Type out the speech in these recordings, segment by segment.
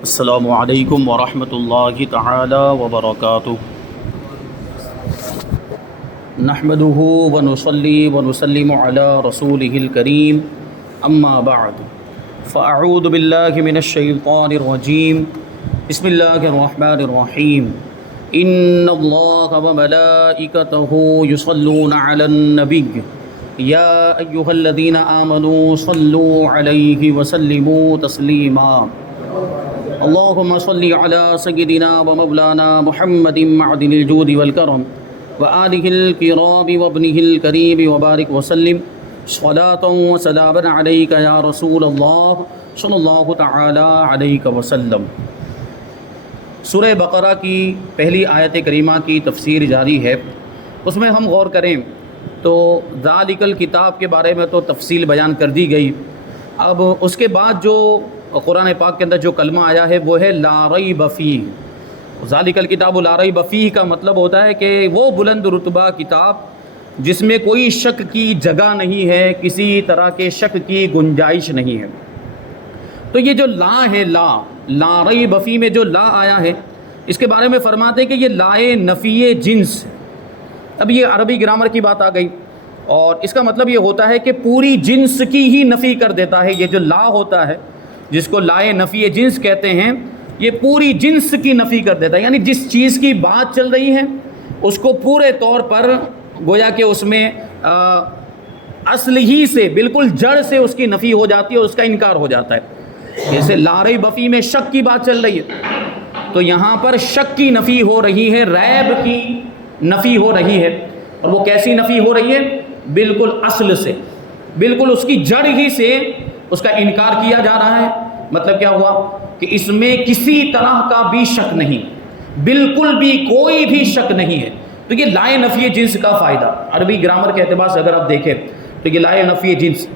السلام علیکم ورحمۃ اللہ تعالی وبرکاتہ۔ نحمده ونصلی ونسلم علی رسولہ الکریم، اما بعد فاعوذ باللہ من الشیطان الرجیم، بسم اللہ الرحمن الرحیم۔ ان اللہ وملائکتہ یصلون علی النبی یا ایہا الذین آمنوا صلوا علیہ وسلموا تسلیما۔ اللهم صل على سيدنا ومولانا محمد معدن الجود والكرم وآله الكرام وابنه الكريم وبارك وسلم صلاة وسلاما عليك يا رسول الله صلی اللہ تعالی علیہ وسلم۔ سورہ بقرہ کی پہلی آیت کریمہ کی تفسیر جاری ہے، اس میں ہم غور کریں تو ذالک الکتاب کے بارے میں تو تفصیل بیان کر دی گئی۔ اب اس کے بعد جو قرآن پاک کے اندر جو کلمہ آیا ہے وہ ہے لا ریب فیہ۔ ذالک الکتاب لا ریب فیہ کا مطلب ہوتا ہے کہ وہ بلند رتبہ کتاب جس میں کوئی شک کی جگہ نہیں ہے، کسی طرح کے شک کی گنجائش نہیں ہے۔ تو یہ جو لا ہے، لا ریب فیہ میں جو لا آیا ہے، اس کے بارے میں فرماتے ہیں کہ یہ لائے نفی جنس۔ اب یہ عربی گرامر کی بات آ گئی، اور اس کا مطلب یہ ہوتا ہے کہ پوری جنس کی ہی نفی کر دیتا ہے۔ یہ جو لا ہوتا ہے جس کو لائے نفی جنس کہتے ہیں، یہ پوری جنس کی نفی کر دیتا ہے، یعنی جس چیز کی بات چل رہی ہے اس کو پورے طور پر گویا کہ اس میں اصل ہی سے، بالکل جڑ سے اس کی نفی ہو جاتی ہے، اس کا انکار ہو جاتا ہے۔ جیسے لا ریب فیہ میں شک کی بات چل رہی ہے تو یہاں پر شک کی نفی ہو رہی ہے، ریب کی نفی ہو رہی ہے۔ اور وہ کیسی نفی ہو رہی ہے؟ بالکل اصل سے، بالکل اس کی جڑ ہی سے اس کا انکار کیا جا رہا ہے۔ مطلب کیا ہوا کہ اس میں کسی طرح کا بھی شک نہیں، بالکل بھی کوئی بھی شک نہیں ہے۔ تو یہ لائے نفی جنس کا فائدہ عربی گرامر کے اعتبار سے اگر آپ دیکھیں تو یہ لائے نفی جنس،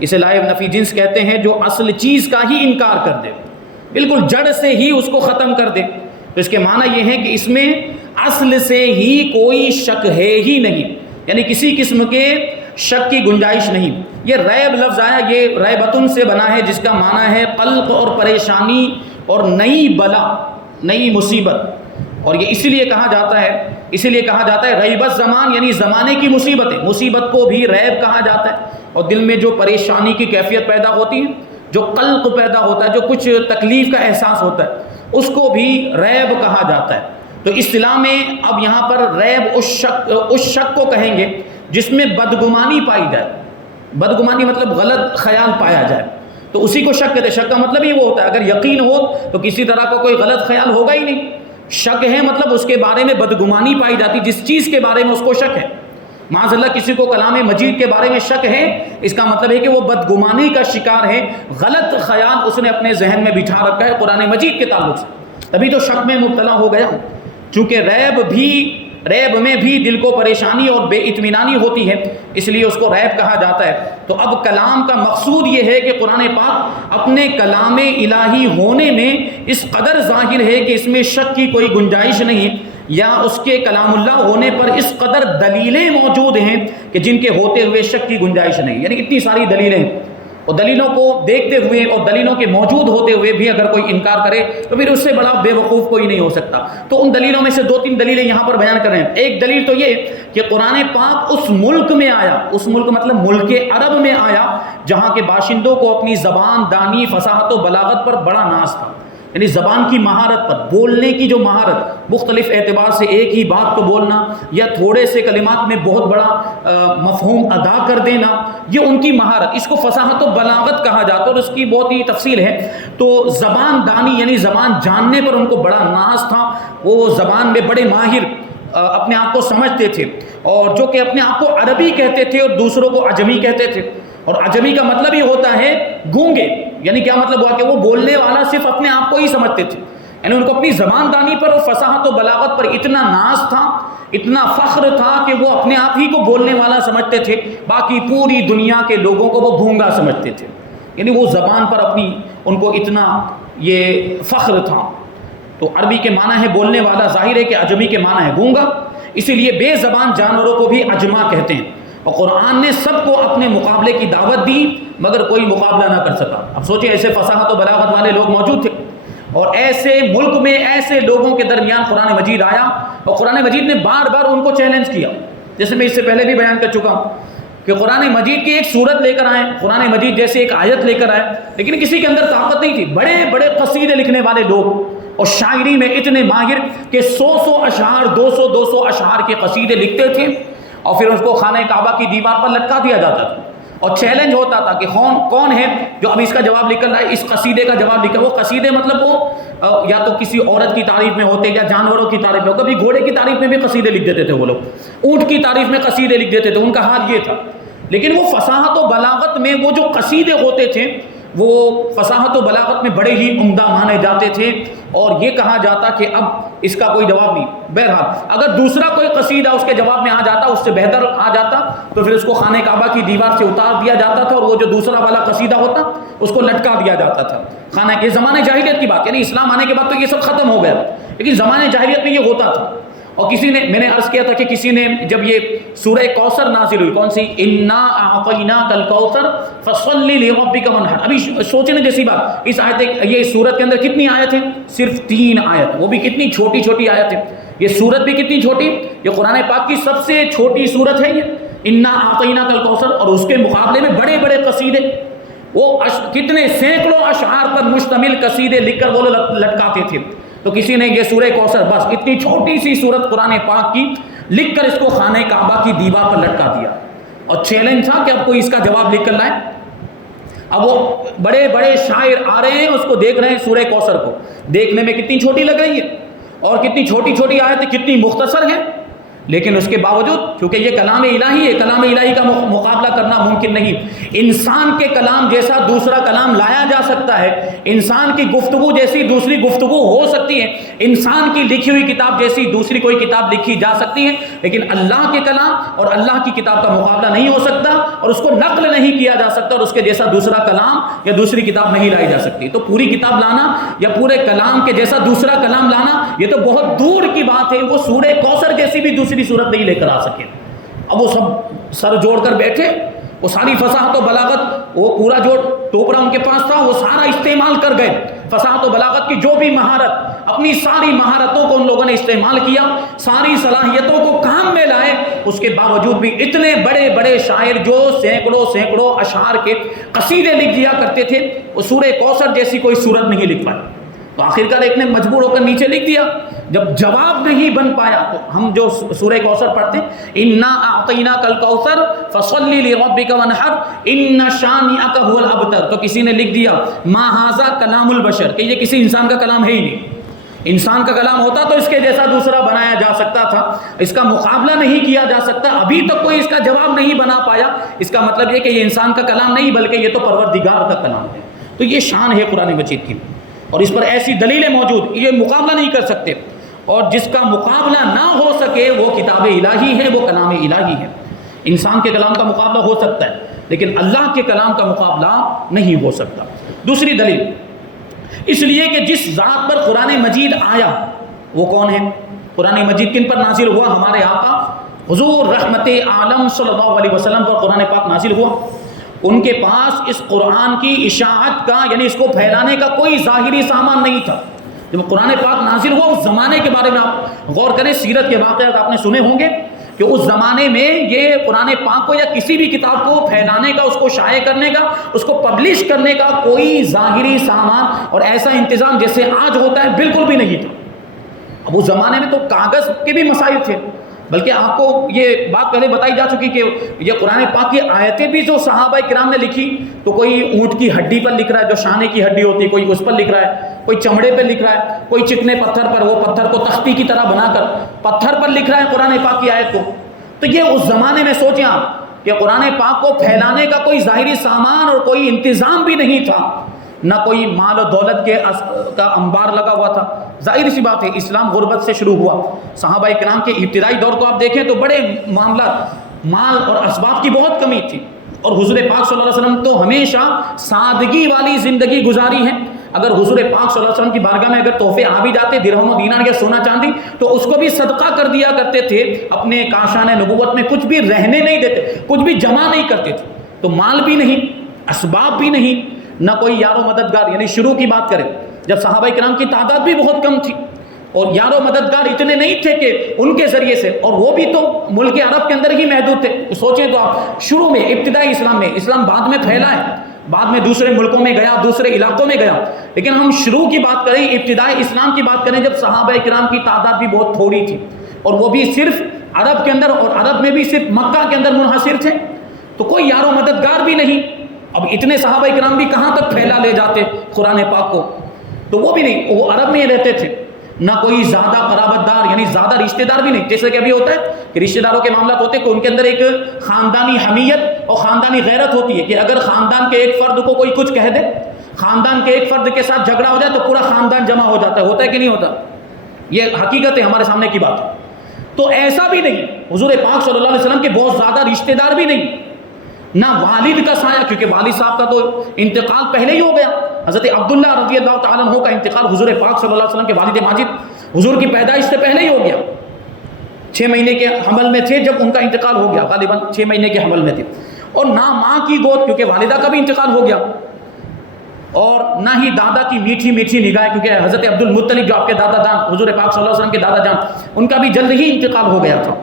اسے لائے نفی جنس کہتے ہیں جو اصل چیز کا ہی انکار کر دے، بالکل جڑ سے ہی اس کو ختم کر دے۔ تو اس کے معنی یہ ہے کہ اس میں اصل سے ہی کوئی شک ہے ہی نہیں، یعنی کسی قسم کے شک کی گنجائش نہیں۔ یہ ریب لفظ آیا، یہ ریبتن سے بنا ہے، جس کا معنی ہے قلق اور پریشانی اور نئی بلا، نئی مصیبت۔ اور یہ اسی لیے کہا جاتا ہے ریب الزمان، یعنی زمانے کی مصیبتیں، مصیبت کو بھی ریب کہا جاتا ہے۔ اور دل میں جو پریشانی کی کیفیت پیدا ہوتی ہے، جو قلق پیدا ہوتا ہے، جو کچھ تکلیف کا احساس ہوتا ہے، اس کو بھی ریب کہا جاتا ہے۔ تو اصطلاح میں اب یہاں پر ریب اس شک کو کہیں گے جس میں بدگمانی پائی جائے۔ بدگمانی مطلب غلط خیال پایا جائے، تو اسی کو شک کہتے ہیں۔ شک کا مطلب ہی وہ ہوتا ہے، اگر یقین ہو تو کسی طرح کا کوئی غلط خیال ہوگا ہی نہیں۔ شک ہے مطلب اس کے بارے میں بدگمانی پائی جاتی، جس چیز کے بارے میں اس کو شک ہے۔ معاذ اللہ کسی کو کلام مجید کے بارے میں شک ہے، اس کا مطلب ہے کہ وہ بدگمانی کا شکار ہے، غلط خیال اس نے اپنے ذہن میں بٹھا رکھا ہے قرآن مجید کے تعلق سے، تبھی تو شک میں مبتلا ہو گیا۔ چونکہ ریب میں بھی دل کو پریشانی اور بے اطمینانی ہوتی ہے، اس لیے اس کو ریب کہا جاتا ہے۔ تو اب کلام کا مقصود یہ ہے کہ قرآن پاک اپنے کلام الہی ہونے میں اس قدر ظاہر ہے کہ اس میں شک کی کوئی گنجائش نہیں، یا اس کے کلام اللہ ہونے پر اس قدر دلیلیں موجود ہیں کہ جن کے ہوتے ہوئے شک کی گنجائش نہیں، یعنی اتنی ساری دلیلیں ہیں۔ اور دلیلوں کو دیکھتے ہوئے اور دلیلوں کے موجود ہوتے ہوئے بھی اگر کوئی انکار کرے تو پھر اس سے بڑا بے وقوف کوئی نہیں ہو سکتا۔ تو ان دلیلوں میں سے 2-3 دلیلیں یہاں پر بیان کر رہے ہیں۔ ایک دلیل تو یہ کہ قرآن پاک اس ملک میں آیا، اس ملک مطلب ملک عرب میں آیا جہاں کے باشندوں کو اپنی زبان دانی، فصاحت و بلاغت پر بڑا ناز تھا، یعنی زبان کی مہارت پر، بولنے کی جو مہارت، مختلف اعتبار سے ایک ہی بات کو بولنا یا تھوڑے سے کلمات میں بہت بڑا مفہوم ادا کر دینا، یہ ان کی مہارت، اس کو فصاحت و بلاغت کہا جاتا ہے، اور اس کی بہت ہی تفصیل ہے۔ تو زبان دانی یعنی زبان جاننے پر ان کو بڑا ناز تھا، وہ زبان میں بڑے ماہر اپنے آپ کو سمجھتے تھے، اور جو کہ اپنے آپ کو عربی کہتے تھے اور دوسروں کو عجمی کہتے تھے۔ اور عجمی کا مطلب یہ ہوتا ہے گونگے، یعنی کیا مطلب ہوا کہ وہ بولنے والا صرف اپنے آپ کو ہی سمجھتے تھے، یعنی ان کو اپنی زبان دانی پر اور فصاحت و بلاغت پر اتنا ناز تھا، اتنا فخر تھا کہ وہ اپنے آپ ہی کو بولنے والا سمجھتے تھے، باقی پوری دنیا کے لوگوں کو وہ گونگا سمجھتے تھے، یعنی وہ زبان پر اپنی ان کو اتنا یہ فخر تھا۔ تو عربی کے معنی ہے بولنے والا، ظاہر ہے کہ عجمی کے معنی ہے گونگا، اسی لیے بے زبان جانوروں کو بھی عجما کہتے ہیں۔ اور قرآن نے سب کو اپنے مقابلے کی دعوت دی، مگر کوئی مقابلہ نہ کر سکا۔ اب سوچیں ایسے فصاحت و بلاغت والے لوگ موجود تھے، اور ایسے ملک میں ایسے لوگوں کے درمیان قرآن مجید آیا اور قرآن مجید نے بار بار ان کو چیلنج کیا. جیسے میں اس سے پہلے بھی بیان کر چکا ہوں کہ قرآن مجید کی ایک صورت لے کر آئے, قرآن مجید جیسے ایک آیت لے کر آئے, لیکن کسی کے اندر طاقت نہیں تھی. بڑے بڑے قصیدے لکھنے والے لوگ اور شاعری میں اتنے ماہر کہ 100 اشعار 200 اشعار کے قصیدے لکھتے تھے اور پھر اس کو خانہ کعبہ کی دیوار پر لٹکا دیا جاتا تھا اور چیلنج ہوتا تھا کہ کون ہے جو اب اس کا جواب لکھ کر لائے, اس قصیدے کا جواب لکھ کر. وہ قصیدے مطلب وہ یا تو کسی عورت کی تعریف میں ہوتے یا جانوروں کی تعریف میں, کبھی گھوڑے کی تعریف میں بھی قصیدے لکھ دیتے تھے وہ لوگ, اونٹ کی تعریف میں قصیدے لکھ دیتے تھے. ان کا حال یہ تھا. لیکن وہ فصاحت و بلاغت میں وہ جو قصیدے ہوتے تھے وہ فصاحت و بلاغت میں بڑے ہی عمدہ مانے جاتے تھے اور یہ کہا جاتا کہ اب اس کا کوئی جواب نہیں. بہرحال اگر دوسرا کوئی قصیدہ اس کے جواب میں آ جاتا, اس سے بہتر آ جاتا, تو پھر اس کو خانہ کعبہ کی دیوار سے اتار دیا جاتا تھا اور وہ جو دوسرا والا قصیدہ ہوتا اس کو لٹکا دیا جاتا تھا. خانہ کے زمانے جاہلیت کی بات, یعنی اسلام آنے کے بعد تو یہ سب ختم ہو گیا, لیکن زمانے جاہلیت میں یہ ہوتا تھا. اور کسی نے, میں نے عرض کیا تھا کہ کسی نے جب یہ سورہ کوثر نازل ہوئی, کون سی, انا اعطیناک الکوثر فصلی لربک وانحر, ابھی سوچنے جیسی بات, اس آیت یہ سورت کے اندر کتنی آیت ہیں, صرف 3 آیت, وہ بھی کتنی چھوٹی چھوٹی آیت ہیں. یہ سورت بھی کتنی چھوٹی, یہ قرآن پاک کی سب سے چھوٹی سورت ہے یہ, انا اعطیناک الکوثر, اور اس کے مقابلے میں بڑے بڑے قصیدے, وہ کتنے سینکڑوں اشعار پر مشتمل قصیدے لکھ کر وہ لٹکاتے تھے. تو کسی نے یہ سورہ کوثر, بس اتنی چھوٹی سی سورت قرآن پاک کی, لکھ کر اس کو خانہ کعبہ کی دیوار پر لٹکا دیا اور چیلنج تھا کہ اب کوئی اس کا جواب لکھ کر لائے. اب وہ بڑے بڑے شاعر آ رہے ہیں, اس کو دیکھ رہے ہیں, سورہ کوثر کو دیکھنے میں کتنی چھوٹی لگ رہی ہے اور کتنی چھوٹی چھوٹی آیتیں کتنی مختصر ہیں, لیکن اس کے باوجود کیونکہ یہ کلام الہی ہے, کلام الہی کا مقابلہ کرنا ممکن نہیں. انسان کے کلام جیسا دوسرا کلام لایا جا سکتا ہے, انسان کی گفتگو جیسی دوسری گفتگو ہو سکتی ہے, انسان کی لکھی ہوئی کتاب جیسی دوسری کوئی کتاب لکھی جا سکتی ہے, لیکن اللہ کے کلام اور اللہ کی کتاب کا مقابلہ نہیں ہو سکتا اور اس کو نقل نہیں کیا جا سکتا اور اس کے جیسا دوسرا کلام یا دوسری کتاب نہیں لائی جا سکتی. تو پوری کتاب لانا یا پورے کلام کے جیسا دوسرا کلام لانا یہ تو بہت دور کی بات ہے. وہ سورہ کوثر جیسی بھی دوسری صورت نہیں لے کر آ سکے. اب وہ سب سر جوڑ کر بیٹھے, وہ ساری فصاحت و بلاغت, وہ پورا جو ٹوپرا ان کے پاس تھا وہ سارا استعمال کر گئے. فصاحت و بلاغت کی جو بھی مہارت, اپنی ساری مہارتوں کو ان لوگوں نے استعمال کیا, ساری صلاحیتوں کو کام میں لائے. اس کے باوجود بھی اتنے بڑے بڑے شاعر جو سینکڑوں اشعار کے قصیدے لکھ دیا کرتے تھے, وہ سورہ کوثر جیسی کوئی صورت نہیں لکھ پائے. تو آخرکار ایک نے مجبور ہو کر نیچے لکھ دیا. جب جواب نہیں بن پایا تو ہم جو سورہ کوثر پڑھتے, انا اعطیناک الکوثر فصلی لربک وانحر ان شانئک ھو الابتر, تو کسی نے لکھ دیا ما ھذا کلام البشر, کہ یہ کسی انسان کا کلام ہے ہی نہیں. انسان کا کلام ہوتا تو اس کے جیسا دوسرا بنایا جا سکتا تھا, اس کا مقابلہ نہیں کیا جا سکتا. ابھی تک کوئی اس کا جواب نہیں بنا پایا. اس کا مطلب یہ کہ یہ انسان کا کلام نہیں بلکہ یہ تو پروردگار کا کلام ہے. تو یہ شان ہے قرآن مجید کی, اور اس پر ایسی دلیلیں موجود, یہ مقابلہ نہیں کر سکتے. اور جس کا مقابلہ نہ ہو سکے وہ کتاب الہی ہے, وہ کلام الہی ہے. انسان کے کلام کا مقابلہ ہو سکتا ہے لیکن اللہ کے کلام کا مقابلہ نہیں ہو سکتا. دوسری دلیل اس لیے کہ جس ذات پر قرآن مجید آیا وہ کون ہے؟ قرآن مجید کن پر نازل ہوا؟ ہمارے آقا حضور رحمت عالم صلی اللہ علیہ وسلم پر قرآن پاک نازل ہوا. ان کے پاس اس قرآن کی اشاعت کا یعنی اس کو پھیلانے کا کوئی ظاہری سامان نہیں تھا. جب قرآن پاک نازل ہوا اس زمانے کے بارے میں آپ غور کریں, سیرت کے واقعات آپ نے سنے ہوں گے کہ اس زمانے میں یہ قرآن پاک کو یا کسی بھی کتاب کو پھیلانے کا, اس کو شائع کرنے کا, اس کو پبلش کرنے کا کوئی ظاہری سامان اور ایسا انتظام جیسے آج ہوتا ہے بالکل بھی نہیں تھا. اب اس زمانے میں تو کاغذ کے بھی مسائل تھے, بلکہ آپ کو یہ بات پہلے بتائی جا چکی کہ یہ قرآن پاک کی آیتیں بھی جو صحابہ کرام نے لکھی تو کوئی اونٹ کی ہڈی پر لکھ رہا ہے جو شانے کی ہڈی ہوتی ہے, کوئی اس پر لکھ رہا ہے, کوئی چمڑے پہ لکھ رہا ہے, کوئی چکنے پتھر پر, وہ پتھر کو تختی کی طرح بنا کر پتھر پر لکھ رہا ہے قرآن پاک کی آیت کو. تو یہ اس زمانے میں سوچیں آپ کہ قرآن پاک کو پھیلانے کا کوئی ظاہری سامان اور کوئی انتظام بھی نہیں تھا, نہ کوئی مال و دولت کا انبار لگا ہوا تھا. ظاہر سی بات ہے اسلام غربت سے شروع ہوا. صحابہ کرام کے ابتدائی دور کو آپ دیکھیں تو بڑے معاملات, مال اور اسباب کی بہت کمی تھی, اور حضور پاک صلی اللہ علیہ وسلم تو ہمیشہ سادگی والی زندگی گزاری ہے. اگر حضور پاک صلی اللہ علیہ وسلم کی بارگاہ میں اگر تحفے آ بھی جاتے, درہم و دینار یا سونا چاندی, تو اس کو بھی صدقہ کر دیا کرتے تھے. اپنے کاشان نبوت میں کچھ بھی رہنے نہیں دیتے, کچھ بھی جمع نہیں کرتے تھے. تو مال بھی نہیں, اسباب بھی نہیں, نہ کوئی یار و مددگار. یعنی شروع کی بات کریں جب صحابہ کرام کی تعداد بھی بہت کم تھی اور یار و مددگار اتنے نہیں تھے کہ ان کے ذریعے سے، اور وہ بھی تو ملک عرب کے اندر ہی محدود تھے. سوچیں تو آپ، شروع میں ابتدائی اسلام میں، اسلام بعد میں پھیلا ہے، بعد میں دوسرے ملکوں میں گیا، دوسرے علاقوں میں گیا، لیکن ہم شروع کی بات کریں، ابتدائی اسلام کی بات کریں، جب صحابہ کرام کی تعداد بھی بہت تھوڑی تھی اور وہ بھی صرف عرب کے اندر، اور عرب میں بھی صرف مکہ کے اندر منحصر تھے، تو کوئی یار و مددگار بھی نہیں. اب اتنے صحابہ کرام بھی کہاں تک پھیلا لے جاتے قرآن پاک کو؟ تو وہ بھی نہیں، وہ عرب میں ہی رہتے تھے، نہ کوئی زیادہ قرابت دار یعنی زیادہ رشتہ دار بھی نہیں. جیسے کہ ابھی ہوتا ہے کہ رشتہ داروں کے معاملات ہوتے ہیں کہ ان کے اندر ایک خاندانی حمیت اور خاندانی غیرت ہوتی ہے کہ اگر خاندان کے ایک فرد کو کوئی کچھ کہہ دے، خاندان کے ایک فرد کے ساتھ جھگڑا ہو جائے تو پورا خاندان جمع ہو جاتا ہے. ہوتا ہے کہ نہیں ہوتا؟ یہ حقیقت ہے، ہمارے سامنے کی بات. تو ایسا بھی نہیں، حضور پاک صلی اللہ علیہ وسلم کے بہت زیادہ رشتہ دار بھی نہیں، نہ والد کا سایہ، کیونکہ والد صاحب کا تو انتقال پہلے ہی ہو گیا. حضرت عبداللہ رضی اللہ تعالیٰ عنہ کا انتقال حضور پاک صلی اللہ علیہ وسلم کے والد ماجد حضور کی پیدائش سے پہلے ہی ہو گیا. 6 مہینے کے حمل میں تھے جب ان کا انتقال ہو گیا، غالباً 6 مہینے کے حمل میں تھے. اور نہ ماں کی گود، کیونکہ والدہ کا بھی انتقال ہو گیا، اور نہ ہی دادا کی میٹھی میٹھی نگاہیں، کیونکہ حضرت عبد المطلب جو آپ کے دادا جان حضور پاک صلی اللہ علیہ وسلم کے دادا جان، ان کا بھی جلد ہی انتقال ہو گیا تھا.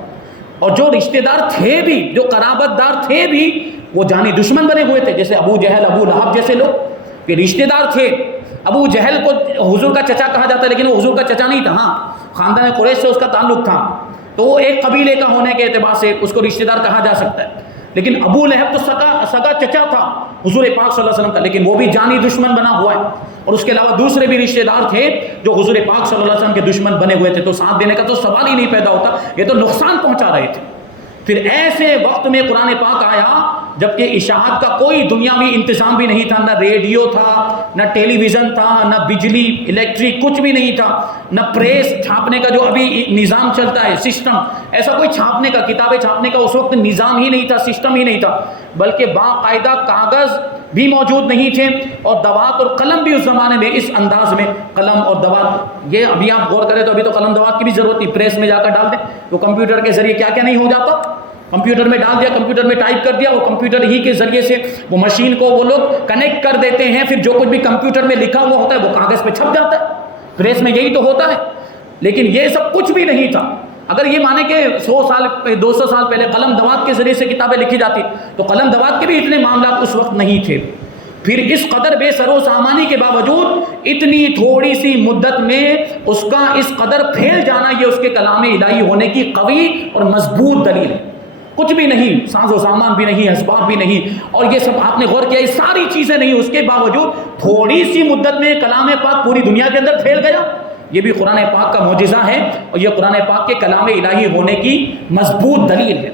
اور جو رشتہ دار تھے بھی، جو قرابت دار تھے بھی، وہ جانی دشمن بنے ہوئے تھے. جیسے ابو جہل، ابو لہب جیسے لوگ، یہ رشتہ دار تھے. ابو جہل کو حضور کا چچا کہا جاتا ہے، لیکن وہ حضور کا چچا نہیں تھا، ہاں خاندان قریش سے اس کا تعلق تھا، تو وہ ایک قبیلے کا ہونے کے اعتبار سے اس کو رشتہ دار کہا جا سکتا ہے. لیکن ابو لہب تو سگا چچا تھا حضور پاک صلی اللہ علیہ وسلم کا، لیکن وہ بھی جانی دشمن بنا ہوا ہے. اور اس کے علاوہ دوسرے بھی رشتہ دار تھے جو حضور پاک صلی اللہ علیہ وسلم کے دشمن بنے ہوئے تھے، تو ساتھ دینے کا تو سوال ہی نہیں پیدا ہوتا، یہ تو نقصان پہنچا رہے تھے. پھر ایسے وقت میں قرآن پاک آیا جبکہ اشاعت کا کوئی دنیاوی انتظام بھی نہیں تھا، نہ ریڈیو تھا، نہ ٹیلی ویژن تھا، نہ بجلی الیکٹرک کچھ بھی نہیں تھا، نہ پریس چھاپنے کا جو ابھی نظام چلتا ہے سسٹم، ایسا کوئی چھاپنے کا، کتابیں چھاپنے کا اس وقت نظام ہی نہیں تھا، سسٹم ہی نہیں تھا، بلکہ باقاعدہ کاغذ بھی موجود نہیں تھے، اور دوات اور قلم بھی اس زمانے میں اس انداز میں، قلم اور دوات، یہ ابھی آپ غور کریں تو ابھی تو قلم دوات کی بھی ضرورت نہیں، پریس میں جا کر ڈال دیں تو کمپیوٹر کے ذریعے کیا کیا نہیں ہو جاتا، کمپیوٹر میں ڈال دیا، کمپیوٹر میں ٹائپ کر دیا، اور کمپیوٹر ہی کے ذریعے سے وہ مشین کو وہ لوگ کنیکٹ کر دیتے ہیں، پھر جو کچھ بھی کمپیوٹر میں لکھا ہوا ہوتا ہے وہ کاغذ پہ چھپ جاتا ہے. پریس میں یہی تو ہوتا ہے. لیکن یہ سب کچھ بھی نہیں تھا. اگر یہ مانے کہ 100 سال 200 سال پہلے قلم دوات کے ذریعے سے کتابیں لکھی جاتی تو قلم دوات کے بھی اتنے معاملات اس وقت نہیں تھے. پھر اس قدر بے سر و سامانی کے باوجود اتنی تھوڑی سی مدت میں اس کا اس قدر پھیل جانا، یہ اس کے کلام الہی ہونے کی قوی اور مضبوط دلیل ہے. کچھ بھی نہیں، ساز و سامان بھی نہیں، اسباب بھی نہیں، اور یہ سب آپ نے غور کیا، یہ ساری چیزیں نہیں، اس کے باوجود تھوڑی سی مدت میں کلام پاک پوری دنیا کے اندر پھیل گیا. یہ بھی قرآن پاک کا معجزہ ہے، اور یہ قرآن پاک کے کلام الہی ہونے کی مضبوط دلیل ہے.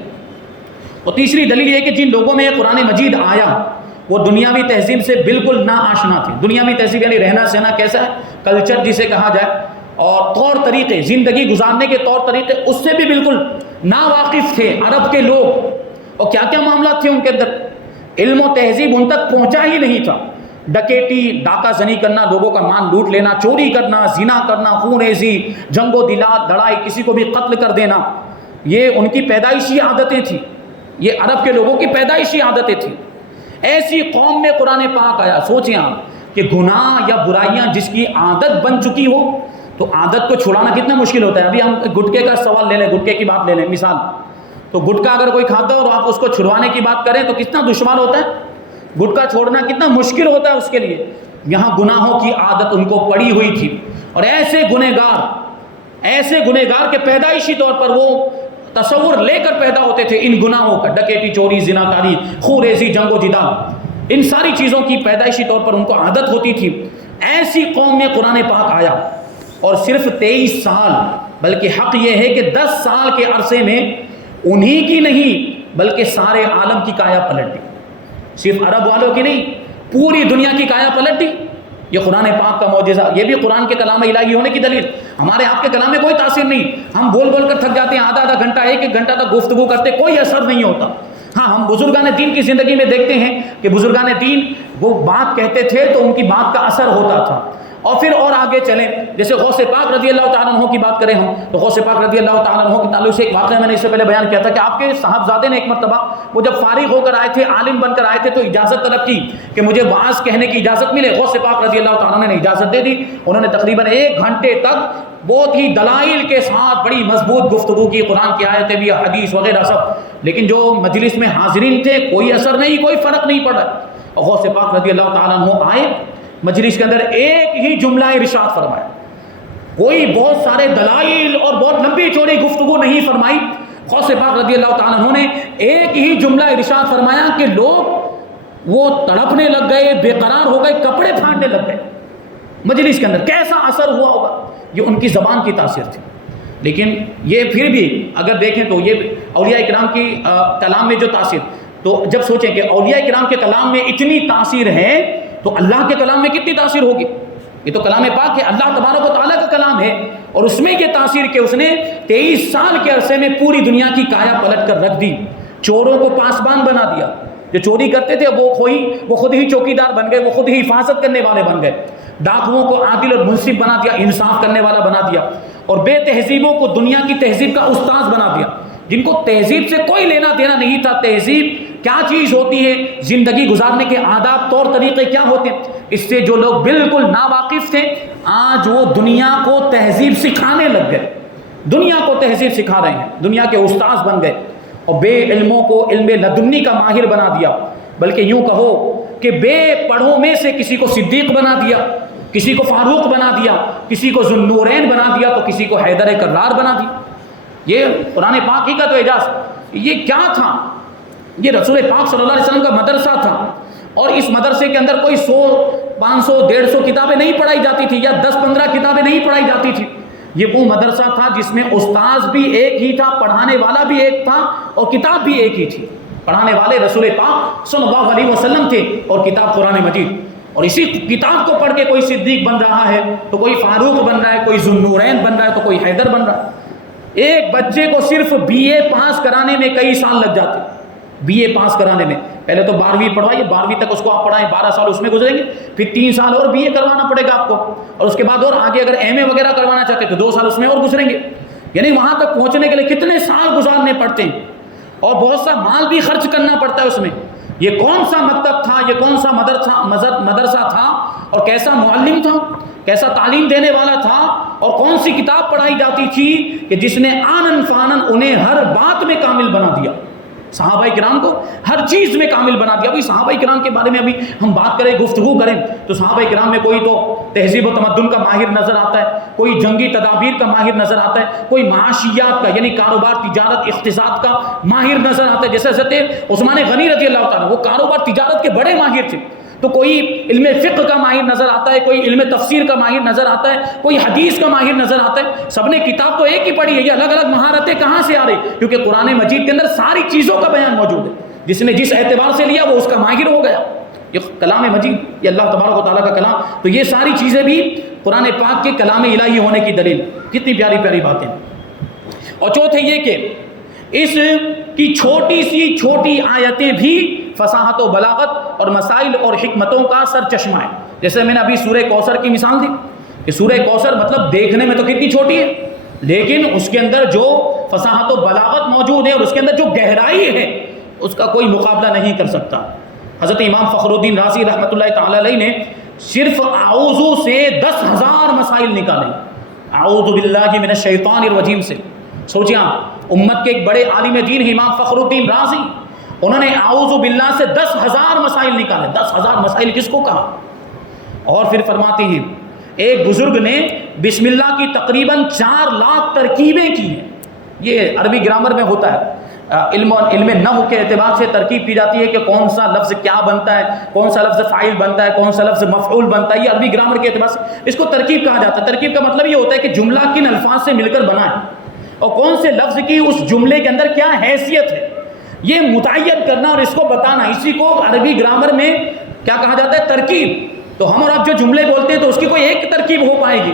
اور تیسری دلیل یہ کہ جن لوگوں میں قرآن مجید آیا وہ دنیاوی تہذیب سے بالکل نا آشنا تھے. دنیاوی تہذیب یعنی رہنا سہنا کیسا ہے، کلچر جسے کہا جائے، اور طور طریقے، زندگی گزارنے کے طور طریقے، اس سے بھی بالکل نا واقف تھے عرب کے لوگ. اور کیا کیا معاملات تھے ان کے اندر، علم و تہذیب ان تک پہنچا ہی نہیں تھا. ڈکیٹی، ڈاکہ زنی کرنا، لوگوں کا مال لوٹ لینا، چوری کرنا، زنا کرنا، خون ریزی، جنگ و دلات، لڑائی، کسی کو بھی قتل کر دینا، یہ ان کی پیدائشی عادتیں تھیں. یہ عرب کے لوگوں کی پیدائشی عادتیں تھیں. ایسی قوم میں قرآن پاک آیا. سوچیں آپ کہ گناہ یا برائیاں جس کی عادت بن چکی ہو تو عادت کو چھڑانا کتنا مشکل ہوتا ہے. ابھی ہم گٹکے کا سوال لے لیں، گٹکے کی بات لے لیں مثال، تو گٹکا اگر کوئی کھاتا ہے اور آپ اس کو چھڑوانے کی بات کریں تو کتنا دشوار ہوتا ہے، گٹکا چھوڑنا کتنا مشکل ہوتا ہے اس کے لیے. یہاں گناہوں کی عادت ان کو پڑی ہوئی تھی، اور ایسے گنہگار کے پیدائشی طور پر وہ تصور لے کر پیدا ہوتے تھے ان گناہوں کا، ڈکیٹی، چوری، زنا کاری، خون ریزی، جنگ و جدال، ان ساری چیزوں کی پیدائشی طور پر ان کو عادت ہوتی تھی. ایسی قوم میں قرآن پاک آیا، اور صرف 23 سال، بلکہ حق یہ ہے کہ 10 سال کے عرصے میں انہی کی نہیں بلکہ سارے عالم کی کایا پلٹ دی. صرف عرب والوں کی نہیں، پوری دنیا کی کایا پلٹ دی. یہ قرآن پاک کا معجزہ، یہ بھی قرآن کے کلام الہی ہونے کی دلیل. ہمارے آپ کے کلام میں کوئی تاثیر نہیں، ہم بول بول کر تھک جاتے ہیں، آدھا گھنٹہ 1 گھنٹہ تک گفتگو کرتے، کوئی اثر نہیں ہوتا. ہاں، ہم بزرگان دین کی زندگی میں دیکھتے ہیں کہ بزرگان دین وہ بات کہتے تھے تو ان کی بات کا اثر ہوتا تھا. اور پھر اور آگے چلیں، جیسے غوث پاک رضی اللہ تعالیٰ عنہ کی بات کریں ہم، تو غوث پاک رضی اللہ تعالیٰ عنہ کے تعلق سے ایک واقعہ میں نے اس سے پہلے بیان کیا تھا کہ آپ کے صاحبزادے نے ایک مرتبہ وہ جب فارغ ہو کر آئے تھے، عالم بن کر آئے تھے، تو اجازت طلب کی کہ مجھے وعظ کہنے کی اجازت ملے۔ غوث پاک رضی اللہ تعالیٰ عنہ نے اجازت دے دی۔ انہوں نے تقریباً 1 گھنٹے تک بہت ہی دلائل کے ساتھ بڑی مضبوط گفتگو کی، قرآن کی آیتیں بھی، حدیث وغیرہ سب، لیکن جو مجلس میں حاضرین تھے کوئی اثر نہیں، کوئی فرق نہیں پڑا۔ اور غوث پاک رضی اللہ تعالیٰ عنہ آئے، مجلس کے اندر ایک ہی جملہ ارشاد فرمایا، کوئی بہت سارے دلائل اور بہت لمبی چوڑی گفتگو نہیں فرمائی۔ غوث پاک رضی اللہ تعالیٰ عنہ نے ایک ہی جملہ ارشاد فرمایا کہ لوگ وہ تڑپنے لگ گئے، بے قرار ہو گئے، کپڑے پھاڑنے لگ گئے مجلس کے اندر۔ کیسا اثر ہوا ہوگا؟ یہ ان کی زبان کی تاثیر تھی۔ لیکن یہ پھر بھی اگر دیکھیں تو یہ اولیاء کرام کی کلام میں جو تاثیر، تو جب سوچیں کہ اولیاء کرام کے کلام میں اتنی تاثیر ہے تو اللہ کے کلام میں کتنی تاثیر ہوگی؟ یہ تو کلام پاک ہے، اللہ تبارک و تعالیٰ کا کلام ہے، اور اس میں یہ تاثیر کہ اس نے 23 سال کے عرصے میں پوری دنیا کی کایا پلٹ کر رکھ دی۔ چوروں کو پاسبان بنا دیا، جو چوری کرتے تھے وہ خود ہی چوکیدار بن گئے، وہ خود ہی حفاظت کرنے والے بن گئے۔ ڈاکوؤں کو عادل اور منصف بنا دیا، انصاف کرنے والا بنا دیا، اور بے تہذیبوں کو دنیا کی تہذیب کا استاذ بنا دیا، جن کو تہذیب سے کوئی لینا دینا نہیں تھا۔ تہذیب کیا چیز ہوتی ہے، زندگی گزارنے کے آداب، طور طریقے کیا ہوتے ہیں، اس سے جو لوگ بالکل ناواقف تھے آج وہ دنیا کو تہذیب سکھانے لگ گئے، دنیا کو تہذیب سکھا رہے ہیں، دنیا کے استاذ بن گئے، اور بے علموں کو علم لدنی کا ماہر بنا دیا، بلکہ یوں کہو کہ بے پڑھوں میں سے کسی کو صدیق بنا دیا، کسی کو فاروق بنا دیا، کسی کو ذوالنورین بنا دیا، تو کسی کو حیدر کرار بنا دیا۔ یہ قرآن پاک ہی کا تو اعجاز۔ یہ کیا تھا؟ یہ رسول پاک صلی اللہ علیہ وسلم کا مدرسہ تھا، اور اس مدرسے کے اندر کوئی 100 500 150 کتابیں نہیں پڑھائی جاتی تھی، یا 10-15 کتابیں نہیں پڑھائی جاتی تھی۔ یہ وہ مدرسہ تھا جس میں استاذ بھی ایک ہی تھا، پڑھانے والا بھی ایک تھا، اور کتاب بھی ایک ہی تھی۔ پڑھانے والے رسول پاک صلی اللہ علیہ وسلم تھے، اور کتاب قرآن مجید۔ اور اسی کتاب کو پڑھ کے کوئی صدیق بن رہا ہے، تو کوئی فاروق بن رہا ہے، کوئی ذوالنورین بن رہا ہے، تو کوئی حیدر بن رہا ہے۔ ایک بچے کو صرف BA پاس کرانے میں کئی سال لگ جاتے، BA پاس کرانے میں۔ پہلے تو 12ویں پڑھوائیے، 12ویں تک اس کو آپ پڑھائیں، 12 سال اس میں گزریں گے، پھر 3 سال اور BA کروانا پڑے گا آپ کو، اور اس کے بعد اور آگے اگر MA وغیرہ کروانا چاہتے تو 2 سال اس میں اور گزریں گے۔ یعنی وہاں تک پہنچنے کے لیے کتنے سال گزارنے پڑتے ہیں، اور بہت سا مال بھی خرچ کرنا پڑتا ہے اس میں۔ یہ کون سا مکتب تھا، یہ کون سا مدرسہ تھا، اور کیسا معلم تھا، کیسا تعلیم دینے والا تھا، اور کون سی کتاب پڑھائی جاتی تھی کہ جس نے آنن فانن انہیں ہر بات میں کامل بنا دیا، صحابہ کرام کو ہر چیز میں کامل بنا دیا۔ ابھی صحابہ کرام کے بارے میں ابھی ہم بات کریں، گفتگو کریں، تو صحابہ کرام میں کوئی تو تہذیب و تمدن کا ماہر نظر آتا ہے، کوئی جنگی تدابیر کا ماہر نظر آتا ہے، کوئی معاشیات کا یعنی کاروبار، تجارت، اقتصاد کا ماہر نظر آتا ہے، جیسے حضرت عثمان غنی رضی اللہ تعالیٰ، وہ کاروبار تجارت کے بڑے ماہر تھے۔ تو کوئی علم فقہ کا ماہر نظر آتا ہے، کوئی علم تفسیر کا ماہر نظر آتا ہے، کوئی حدیث کا ماہر نظر آتا ہے۔ سب نے کتاب تو ایک ہی پڑھی ہے، یہ الگ الگ مہارتیں کہاں سے آ رہی؟ کیونکہ قرآن مجید کے اندر ساری چیزوں کا بیان موجود ہے، جس نے جس اعتبار سے لیا وہ اس کا ماہر ہو گیا۔ یہ کلام مجید، یہ اللہ تبارک و تعالیٰ کا کلام، تو یہ ساری چیزیں بھی قرآن پاک کے کلام الہی ہونے کی دلیل۔ کتنی پیاری پیاری باتیں۔ اور چوتھے یہ کہ اس کی چھوٹی سی چھوٹی آیتیں بھی فصاحت و بلاغت اور مسائل اور حکمتوں کا سر چشمہ ہے۔ جیسے میں نے ابھی سورہ کوثر کی مثال دی کہ سورہ کوثر مطلب دیکھنے میں تو کتنی چھوٹی ہے، لیکن اس کے اندر جو فصاحت و بلاغت موجود ہے اور اس کے اندر جو گہرائی ہے اس کا کوئی مقابلہ نہیں کر سکتا۔ حضرت امام فخر الدین رازی رحمۃ اللہ تعالی علیہ نے صرف اعوذ سے 10,000 مسائل نکالے، اعوذ باللہ من الشیطان الرجیم سے۔ سوچیں آپ، امت کے ایک بڑے عالم دین ہیں امام فخر الدین رازی، انہوں نے اعوذ باللہ سے 10,000 مسائل نکالے۔ 10,000 مسائل کس کو کہا؟ اور پھر فرماتے ہیں ایک بزرگ نے بسم اللہ کی تقریباً 4 لاکھ ترکیبیں کی ہیں۔ یہ عربی گرامر میں ہوتا ہے، علم نحو کے اعتبار سے ترکیب کی جاتی ہے کہ کون سا لفظ کیا بنتا ہے، کون سا لفظ فاعل بنتا ہے، کون سا لفظ مفعول بنتا ہے۔ یہ عربی گرامر کے اعتبار سے اس کو ترکیب کہا جاتا ہے۔ ترکیب کا مطلب یہ ہوتا ہے کہ جملہ کن الفاظ سے مل کر بنا ہے، اور کون سے لفظ کی اس جملے کے اندر کیا حیثیت ہے، یہ متعین کرنا اور اس کو بتانا، اسی کو عربی گرامر میں کیا کہا جاتا ہے؟ ترکیب۔ تو ہم اور آپ جو جملے بولتے ہیں تو اس کی کوئی ایک ترکیب ہو پائے گی۔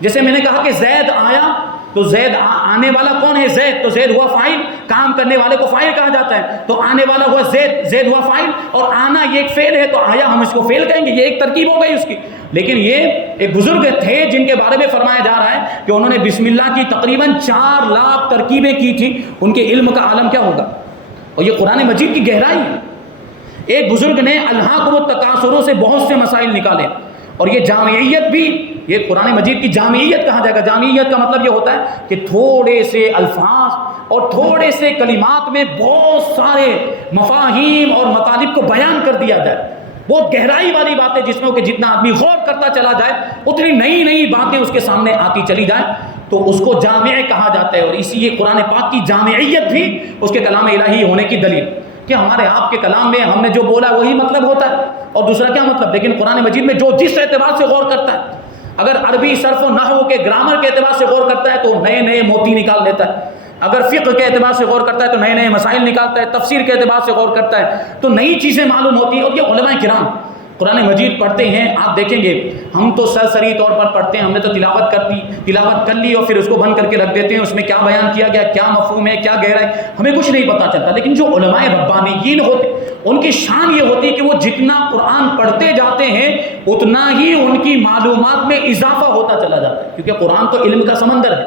جیسے میں نے کہا کہ زید آیا، تو تو زید آنے والا کون ہے؟ زید، تو زید ہوا فاعل، کام کرنے والے کو فاعل کہا جاتا ہے، تو آنے والا ہوا زید، زید ہوا فاعل، اور آنا یہ ایک فعل ہے تو آیا ہم اس کو فعل کہیں گے، یہ ایک ترکیب ہو گئی اس کی۔ لیکن یہ ایک بزرگ تھے جن کے بارے میں فرمایا جا رہا ہے کہ انہوں نے بسم اللہ کی تقریباً 4 لاکھ ترکیبیں کی تھیں، ان کے علم کا عالم کیا ہوگا، اور یہ قرآن مجید کی گہرائی ہے۔ ایک بزرگ نے الہاکم التکاثر سے بہت سے مسائل نکالے، اور یہ جامعیت بھی، یہ قرآن مجید کی جامعیت کہا جائے گا۔ جامعیت کا مطلب یہ ہوتا ہے کہ تھوڑے سے الفاظ اور تھوڑے سے کلمات میں بہت سارے مفاہیم اور مطالب کو بیان کر دیا جائے، بہت گہرائی والی باتیں جس میں کہ جتنا آدمی غور کرتا چلا جائے اتنی نئی نئی باتیں اس کے سامنے آتی چلی جائیں، تو اس کو جامع کہا جاتا ہے۔ اور اسی یہ قرآن پاک کی جامعیت بھی اس کے کلام الہی ہونے کی دلیل کہ ہمارے آپ کے کلام میں ہم نے جو بولا وہی مطلب ہوتا ہے، اور دوسرا کیا مطلب، لیکن قرآن مجید میں جو جس اعتبار سے غور کرتا ہے، اگر عربی صرف و نحو کے گرامر کے اعتبار سے غور کرتا ہے تو نئے نئے موتی نکال لیتا ہے، اگر فقہ کے اعتبار سے غور کرتا ہے تو نئے نئے مسائل نکالتا ہے، تفسیر کے اعتبار سے غور کرتا ہے تو نئی چیزیں معلوم ہوتی ہیں۔ اور یہ علماء کرام قرآن مجید پڑھتے ہیں، آپ دیکھیں گے ہم تو سرسری طور پر پڑھتے ہیں، ہم نے تو تلاوت کر لی اور پھر اس کو بند کر کے رکھ دیتے ہیں، اس میں کیا بیان کیا گیا، کیا مفہوم ہے، کیا گہرائی، ہمیں کچھ نہیں پتہ چلتا۔ لیکن جو علماء ربانیین ہوتے ان کی شان یہ ہوتی ہے کہ وہ جتنا قرآن پڑھتے جاتے ہیں اتنا ہی ان کی معلومات میں اضافہ ہوتا چلا جاتا ہے، کیونکہ قرآن تو علم کا سمندر ہے،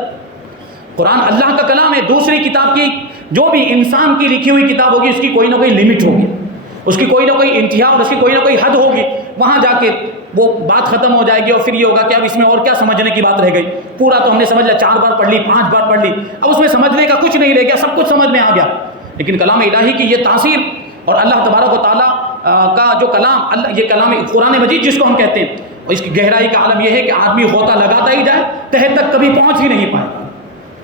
قرآن اللہ کا کلام ہے۔ دوسری کتاب کی جو بھی انسان کی لکھی ہوئی کتاب ہوگی اس کی کوئی نہ کوئی لمٹ ہوگی، اس کی کوئی نہ کوئی انتہا اور اس کی کوئی نہ کوئی حد ہوگی، وہاں جا کے وہ بات ختم ہو جائے گی اور پھر یہ ہوگا کہ اب اس میں اور کیا سمجھنے کی بات رہ گئی، پورا تو ہم نے سمجھ لیا، 4 بار پڑھ لی، 5 بار پڑھ لی، اب اس میں سمجھنے کا کچھ نہیں رہ گیا، سب کچھ سمجھ میں آ گیا۔ لیکن کلام الہی کی یہ تاثیر اور اللہ تبارک و تعالیٰ کا جو کلام، یہ کلام قرآن مجید جس کو ہم کہتے ہیں، اس کی گہرائی کا عالم یہ ہے کہ آدمی غوطہ لگاتا ہی جائے، تہہ تک کبھی پہنچ ہی نہیں پائے گا،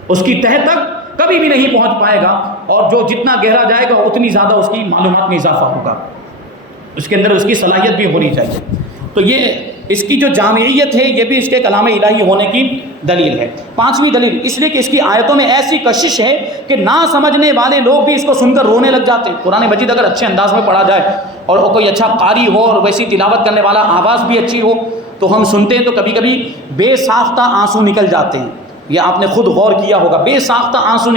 اس کی تہہ تک کبھی بھی نہیں پہنچ پائے گا، اور جو جتنا گہرا جائے گا اتنی زیادہ اس کی معلومات میں اضافہ ہوگا، اس کے اندر اس کی صلاحیت بھی ہونی چاہیے۔ تو یہ اس کی جو جامعیت ہے یہ بھی اس کے کلام الہی ہونے کی دلیل ہے۔ 5ویں دلیل اس لیے کہ اس کی آیتوں میں ایسی کشش ہے کہ نہ سمجھنے والے لوگ بھی اس کو سن کر رونے لگ جاتے ہیں۔ قرآن مجید اگر اچھے انداز میں پڑھا جائے اور کوئی اچھا قاری ہو اور ویسی تلاوت کرنے والا آواز بھی اچھی ہو تو ہم سنتے ہیں تو کبھی کبھی بے ساختہ آنسو نکل جاتے ہیں۔ یہ آپ نے خود غور کیا ہوگا، بے ساختہ آنسو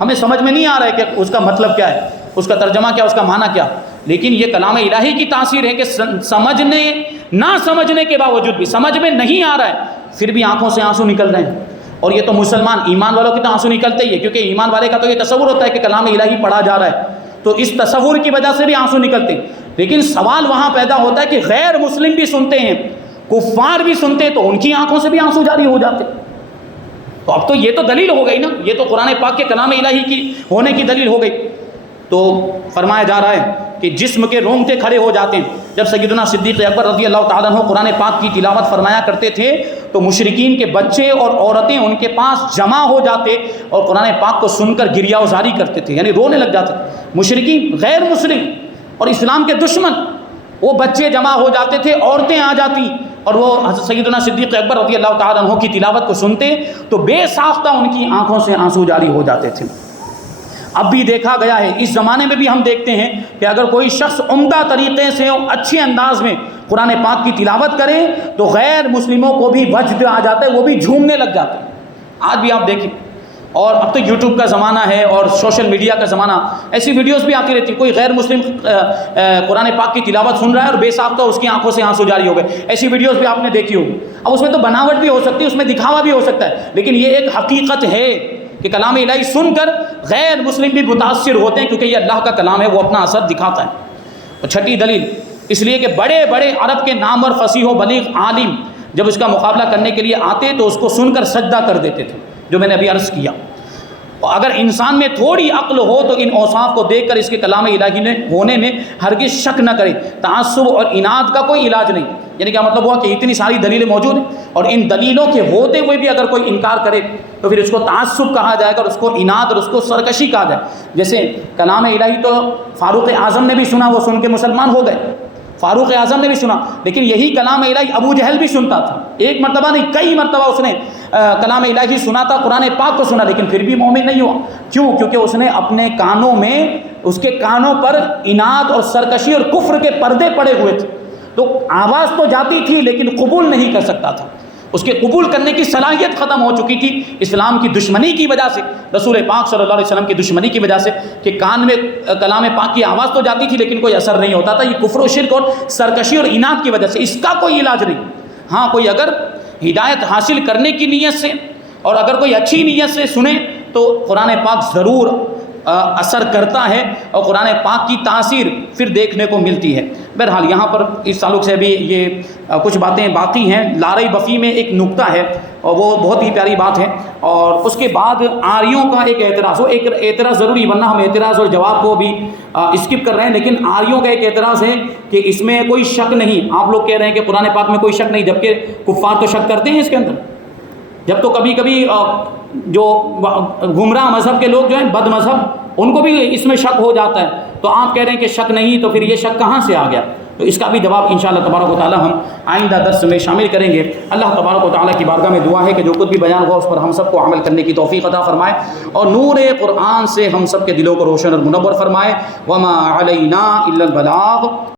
ہمیں سمجھ میں نہیں آ رہا ہے کہ اس کا مطلب کیا ہے، اس کا ترجمہ کیا، اس کا معنی کیا، لیکن یہ کلام الہی کی تاثیر ہے کہ نہ سمجھنے کے باوجود بھی، سمجھ میں نہیں آ رہا ہے پھر بھی آنکھوں سے آنسو نکل رہے ہیں۔ اور یہ تو مسلمان ایمان والوں کے تو آنسو نکلتے ہی ہے، کیونکہ ایمان والے کا تو یہ تصور ہوتا ہے کہ کلام الہی پڑھا جا رہا ہے، تو اس تصور کی وجہ سے بھی آنسو نکلتے ہیں۔ لیکن سوال وہاں پیدا ہوتا ہے کہ غیر مسلم بھی سنتے ہیں، کفار بھی سنتے ہیں، تو ان کی آنکھوں سے بھی آنسو جاری ہو جاتے ہیں۔ تو اب تو یہ تو دلیل ہو گئی نا، یہ تو قرآن پاک کے کلام الہی کی ہونے کی دلیل ہو گئی۔ تو فرمایا جا رہا ہے کہ جسم کے رونگٹے کھڑے ہو جاتے ہیں۔ جب سیدنا صدیق اکبر رضی اللہ تعالیٰ عنہ قرآن پاک کی تلاوت فرمایا کرتے تھے تو مشرکین کے بچے اور عورتیں ان کے پاس جمع ہو جاتے اور قرآن پاک کو سن کر گریہ وزاری کرتے تھے، یعنی رونے لگ جاتے تھے۔ مشرکین، غیر مسلم اور اسلام کے دشمن، وہ بچے جمع ہو جاتے تھے، عورتیں آ جاتی اور وہ سیدنا صدیق اکبر رضی اللہ تعالیٰ عنہ کی تلاوت کو سنتے تو بے ساختہ ان کی آنکھوں سے آنسو جاری ہو جاتے تھے۔ اب بھی دیکھا گیا ہے، اس زمانے میں بھی ہم دیکھتے ہیں کہ اگر کوئی شخص عمدہ طریقے سے اچھے انداز میں قرآن پاک کی تلاوت کرے تو غیر مسلموں کو بھی وجد آ جاتا ہے، وہ بھی جھومنے لگ جاتے ہیں۔ آج بھی آپ دیکھیں، اور اب تو یوٹیوب کا زمانہ ہے اور سوشل میڈیا کا زمانہ، ایسی ویڈیوز بھی آتی رہتی ہیں، کوئی غیر مسلم قرآن پاک کی تلاوت سن رہا ہے اور بے ساختہ اس کی آنکھوں سے آنسو جاری ہو گئے، ایسی ویڈیوز بھی آپ نے دیکھی ہوگی۔ اب اس میں تو بناوٹ بھی ہو سکتی ہے، اس میں دکھاوا بھی ہو سکتا ہے، لیکن یہ ایک حقیقت ہے کہ کلام الہی سن کر غیر مسلم بھی متاثر ہوتے ہیں، کیونکہ یہ اللہ کا کلام ہے، وہ اپنا اثر دکھاتا ہے۔ اور 6ٹھی دلیل اس لیے کہ بڑے بڑے عرب کے نامور فصیح و بلیغ عالم جب اس کا مقابلہ کرنے کے لیے آتے تو اس کو سن کر سجدہ کر دیتے تھے، جو میں نے ابھی عرض کیا۔ اور اگر انسان میں تھوڑی عقل ہو تو ان اوصاف کو دیکھ کر اس کے کلام الہی نے ہونے میں ہرگز شک نہ کرے۔ تعصب اور اناد کا کوئی علاج نہیں، یعنی کیا مطلب ہوا کہ اتنی ساری دلیلیں موجود ہیں اور ان دلیلوں کے ہوتے ہوئے بھی اگر کوئی انکار کرے تو پھر اس کو تعصب کہا جائے گا اور اس کو اناد اور اس کو سرکشی کہا جائے۔ جیسے کلام الہی تو فاروق اعظم نے بھی سنا، وہ سن کے مسلمان ہو گئے، فاروق اعظم نے بھی سنا، لیکن یہی کلام الہی ابو جہل بھی سنتا تھا، ایک مرتبہ نہیں کئی مرتبہ اس نے کلام الہی سنا تھا، قرآن پاک کو سنا، لیکن پھر بھی مومن نہیں ہوا۔ کیوں؟ کیونکہ اس نے اپنے کانوں میں، اس کے کانوں پر اناد اور سرکشی اور کفر کے پردے پڑے ہوئے تھے، تو آواز تو جاتی تھی لیکن قبول نہیں کر سکتا تھا۔ اس کے قبول کرنے کی صلاحیت ختم ہو چکی تھی اسلام کی دشمنی کی وجہ سے، رسول پاک صلی اللہ علیہ وسلم کی دشمنی کی وجہ سے، کہ کان میں کلام پاک کی آواز تو جاتی تھی لیکن کوئی اثر نہیں ہوتا تھا۔ یہ کفر و شرک اور سرکشی اور اناد کی وجہ سے، اس کا کوئی علاج نہیں۔ ہاں کوئی اگر ہدایت حاصل کرنے کی نیت سے اور اگر کوئی اچھی نیت سے سنے تو قرآن پاک ضرور اثر کرتا ہے، اور قرآن پاک کی تاثیر پھر دیکھنے کو ملتی ہے۔ بہرحال یہاں پر اس تعلق سے بھی یہ کچھ باتیں باقی ہیں۔ لارئی بفی میں ایک نکتہ ہے اور وہ بہت ہی پیاری بات ہے، اور اس کے بعد آریوں کا ایک اعتراض ہو، ایک اعتراض ضروری، ورنہ ہم اعتراض اور جواب کو بھی اسکپ کر رہے ہیں، لیکن آریوں کا ایک اعتراض ہے کہ اس میں کوئی شک نہیں۔ آپ لوگ کہہ رہے ہیں کہ قرآن پاک میں کوئی شک نہیں، جبکہ کفار تو شک کرتے ہیں اس کے اندر۔ جب تو کبھی کبھی جو گمراہ مذہب کے لوگ جو ہیں، بد مذہب، ان کو بھی اس میں شک ہو جاتا ہے، تو آپ کہہ رہے ہیں کہ شک نہیں، تو پھر یہ شک کہاں سے آ گیا؟ تو اس کا بھی جواب انشاءاللہ تبارک و تعالی ہم آئندہ درس میں شامل کریں گے۔ اللہ تبارک و تعالی کی بارگاہ میں دعا ہے کہ جو کچھ بھی بیان ہوا اس پر ہم سب کو عمل کرنے کی توفیق عطا فرمائے، اور نور قرآن سے ہم سب کے دلوں کو روشن اور منور فرمائے۔ وما علینا الا البلاغ۔